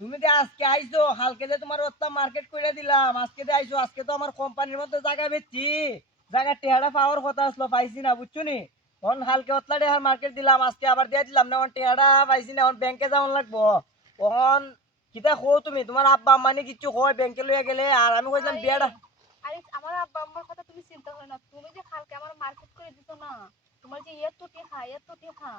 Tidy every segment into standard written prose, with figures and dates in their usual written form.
তুমি যে আজকে আইছো, কালকে যে তোমার ওত্তা মার্কেট করে দিলাম, আজকে যে আইছো, আজকে তো আমার কোম্পানির মধ্যে জায়গা বেচছি, জায়গা টেহাটা পাওয়ার কথা আসলো, পাইছি না, বুঝছো নি? তখন কালকে ওত্তা টেহার মার্কেট দিলাম, আজকে আবার দিয়ে দিলাম না, টেহাটা পাইছি না, এখন ব্যাংকে যাওয়ান লাগবো। তখন কিতা কো তুমি, তোমার আব্বা আম্মা নি কিচ্ছু কয় ব্যাংকে লইয়া গেলে, আর আমি কইলাম আরে বিয়াটা। আরে আমার আব্বা আম্মার কথা তুমি চিন্তা করো না, তুমি যে কালকে আমার মার্কেট করে দিছো না, তোমার যে এত টেকা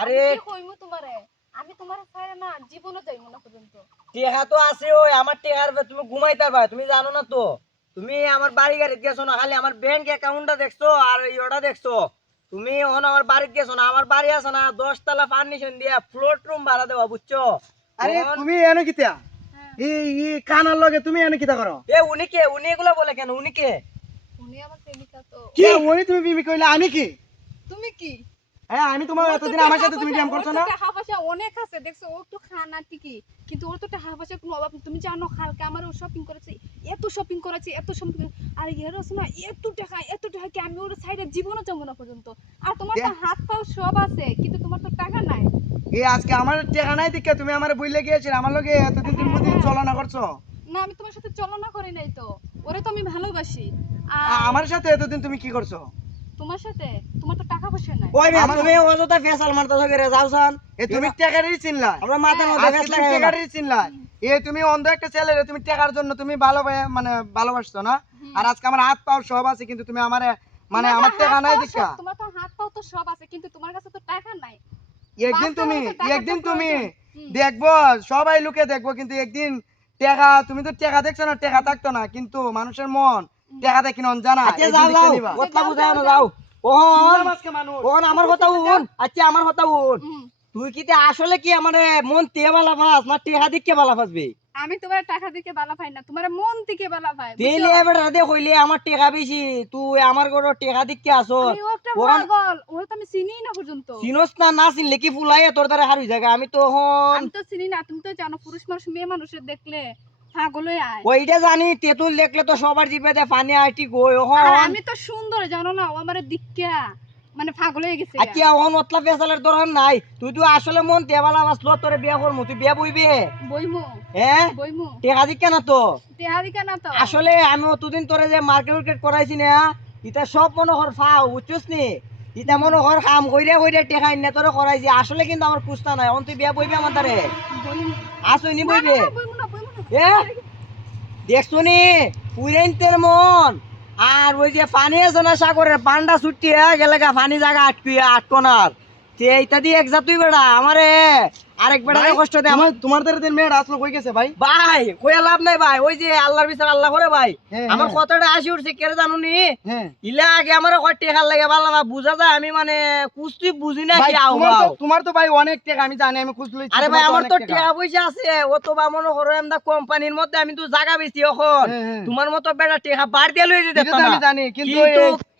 আরে আমি কি কইমু তোমারে? আমি তোমার ছাড়া না জীবনও যাইমু না পর্যন্ত। টেহা তো আছে, ওই আমার টেহার তুমি ঘুমাইতে পারবা, তুমি জানো না তো। তুমি আমার বাড়ি গাড়িতে গেছো না, খালি আমার ব্যাংক অ্যাকাউন্টটা দেখছো আর ইয়োটা দেখছো। তুমি এখন আমার বাড়িতে গেছো না, আমার বাড়ি আছে না 10 তলা ফার্নিশন দিয়া ফ্লোর রুম ভাড়া দেওয়া, বুঝছো? আরে এখন তুমি এনে কিতা হ্যাঁ, এই কানার লগে তুমি এনে কিতা করো? উনি কে? উনি এগুলো বলে কেন? উনি কে? উনি আমার প্রেমিকা তো। কি ওই তুমি বিমি কইলে আমি কি? তুমি কি? হ্যাঁ আমি তোমার ওর তো এতদিন আমার সাথে তুমি ব্যায়াম করছো না? টাকা পয়সা অনেক আছে, দেখছো ও তো খানা ঠিকই, কিন্তু ওর তো টাকা পয়সার কোনো অভাব নেই। তুমি জানো কালকে আমার ও শপিং করেছে, এত শপিং, আর এর আছে না এত টাকা কি আমি ওর সাইডে জীবনও যাবো না পর্যন্ত। আর তোমার তো হাত পাও সব আছে, কিন্তু তোমার তো টাকা নাই। এই আজকে আমার টাকা নাই দেখে তুমি আমারে বইলে গিয়েছিলে, আমার লগে এতদিন তুমি বুঝি চলনা করছো। না আমি তোমার সাথে চলনা করি নাই তো, ওরে তো আমি ভালোবাসি। আর আমার সাথে এতদিন তুমি কি করছো? তোমার সাথে তোমার তো টাকা পয়সা নাই। ওই মেয়ে, তুমি অযথা ফেসাল মারতেছো করে যাওছান। এ তুমি টাকারই চিনলা? আমরা মাথার মধ্যে আজকে ফেস তুমি লাগাই না। টাকারই চিনলা? এ তুমি অন্ধ একটা ছেলে রে তুমি টাকার জন্য তুমি মানে ভালোবাসছো না? আর আজকে আমার হাত পাও সব আছে কিন্তু তুমি আমারে মানে আমার টাকা নাই দেখা। তোমার তো হাত পাও তো সব আছে, কিন্তু তোমার কাছে তো টাকা নাই। একদিন তুমি একদিন তুমি হুম। দেখবো, সবাই লোকে দেখবো, কিন্তু একদিন টাকা তুমি তো টাকা দেখছো না, টাকা থাকতো না, কিন্তু মানুষের মন টাকা দেখি নন জানা। আচ্ছা একদিন যাও দেখে যাও, নিবা। কথা বুঝাও না, যাও। ওহন চিনলাম আজকে মানুষ। ওহন আমার কথা উন, আচ্ছা আমার কথা উন। হুম। তুই কি তে আসলে কি আমারে মন তে বালা ফাস না টেহা দিকে বালা ফাসবি? আমি তোমার টাকা দিকে বালা পাই না, তোমার মন থেকে বালা পাই, বুঝছো? তেলে এবার রাতে কইলে আমার টেকা বেশি, তুই আমার গরো টেকা দিকে আসো। আরে ও একটা ওহন পাগল, ওরে তো আমি চিনি না পর্যন্ত। চিনস না, না চিনলে কি ফুলাই তোর দ্বারা হারুই জায়গা, আমি তো হন আমি তো চিনি না, তুমি তো জানো পুরুষ মানুষ মেয়ে মানুষের দেখলে পাগল হয়ে আয়। ওইটা জানি, তেতুল দেখলে তো সবার জিভে দে পানি আইটি গই আর হন। আমি তো সুন্দর জানো না, ও আমার দিকা মানে পাগল হয়ে গেছে। আচ্ছা হন অতলা ফেসালের দরকার নাই, তুই তো আসলে মন তে বালা ফাসলো, তোরে বিয়া করমু, তুই বিয়া বইবি? বইমু হ্যাঁ বইমু টেকা দিকে না তো। তেহারি কেন তো? আসলে আমি অতদিন তোরে যে মার্কেট করাইছি না, ইটা সব মনে কর ফাও, বুঝছিস নি? ইটা মনে কর কাম কইরা কইরা টেকা ইন্না তোরে করাইছি, আসলে কিন্তু আমার কুস্তা নাই। অন তুই বিয়া বইবি আমার দ্বারে? বইমু আসুই নি না বইবে? বইমু না এ দেখছো নি পুরাইনতের মন। আর ওই যে পানি আছে না সাগরের, পান্ডা ছুটি গেলে গা পানি জায়গা আটকোনার, এইটা দিয়ে এক তুই বেড়া আমারে আরেক বেড়া ভাই, কষ্ট দে আমার। তোমার দ্বারা দিন মেয়ের আসলো কই গেছে ভাই? ভাই কইয়া লাভ নাই ভাই, ওই যে আল্লাহর বিচার আল্লাহ করে ভাই। হ্যাঁ, আমার হ্যাঁ। কথাটা আসি উঠছে কে জানো নি? হ্যাঁ ইলা আগে আমার কয় টেকার লাগে ভালো বুঝা যায়, আমি মানে কুস্তি বুঝি না ভাই, কি আও তোমার তো বাও। তোমার তো ভাই অনেক টাকা, আমি জানি, আমি খুঁজ লইছি। আরে ভাই তোমার তো আমার অনেক তো টাকা। টাকা পয়সা আছে, ও তো বা মনে করো আমরা কোম্পানির মধ্যে আমি তো জায়গা বেশি এখন। হ্যাঁ, হ্যাঁ। তোমার মতো বেটা টাকা বার দিয়ে লই যেতে এটা তো আমি জানি, কিন্তু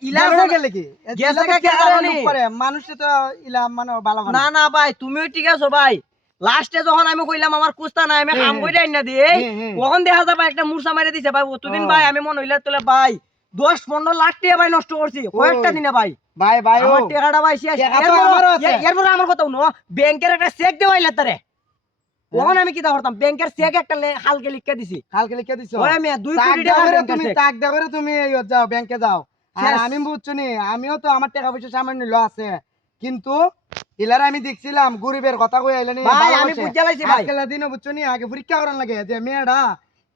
ইলা জানো না গেলে কি? গেছে ইলা তো কে টাকারে জানো নি? লুক করে, মানুষে তো ইলা মানে ভালো না না ভাই তুমিও ঠিক আছো ভাই। লাস্টে যখন আমি কইলাম আমার কুস্তা নাই, আমি হ্যাঁ, কাম হ্যাঁ। কইরা আইনা দিই, হ্যাঁ, হ্যাঁ। কখন দেখা যাবে একটা মূর্ছা মাইরা দিছে ভাই। অতদিন ভাই আমি মনে হইলে তোলে ভাই 10-15 লাখ টাকা ভাই নষ্ট করছি কয়েকটা দিনে ভাই। ভাই ভাই ও আমার টাকাটা ভাই শেষ। টাকা তো আমারও আছে। এরপর আমার কথা শুনো, ব্যাংকের একটা চেক দেওয়াইলা তারে, ওখানে আমি কি করতাম, ব্যাংকের চেক একটা হালকে লিখে দিছি। কালকে লিখে দিছো? ওই আমি 2 তাক কোটি দাও টাকা করে ব্যাংকের তুমি, চেক। তাক দাও করে তুমি যাও ব্যাংকে যাও। আর শেষ। আমি বুঝছো নি, আমিও তো আমার টাকা পয়সা সামান্য ল আছে, কিন্তু ইলার আমি দেখছিলাম গরিবের কথা কই আইলা নি ভাই আমি ভালোবাসে। বুঝা লাইছি ভাই। আজকাল দিনও বুঝছো নি, আগে পরীক্ষা করার লাগে যে মেয়েরা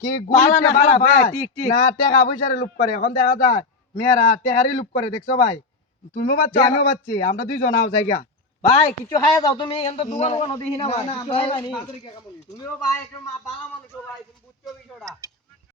কি ভালো গরিব না ভালো খারাপ, ভাই হ্যাঁ, ঠিক ঠিক। না টাকা পয়সারে লুপ করে। এখন দেখা যায় মেয়েরা টাকারই লুপ করে, দেখছো ভাই? তুমিও পাচ্ছ আমিও পাচ্ছি, আমরা দুইজন আও জায়গা। ভাই কিছু খাইয়া যাও তুমি, এখান তো দোকান দোকান দিহি না না ভাই, না কিছু ভাই, খাইবানি। তাড়াতাড়ি খাবো নি। তুমিও ভাই একটা বালা মানুষ ভাই, তুমি বুঝছো বিষয়টা।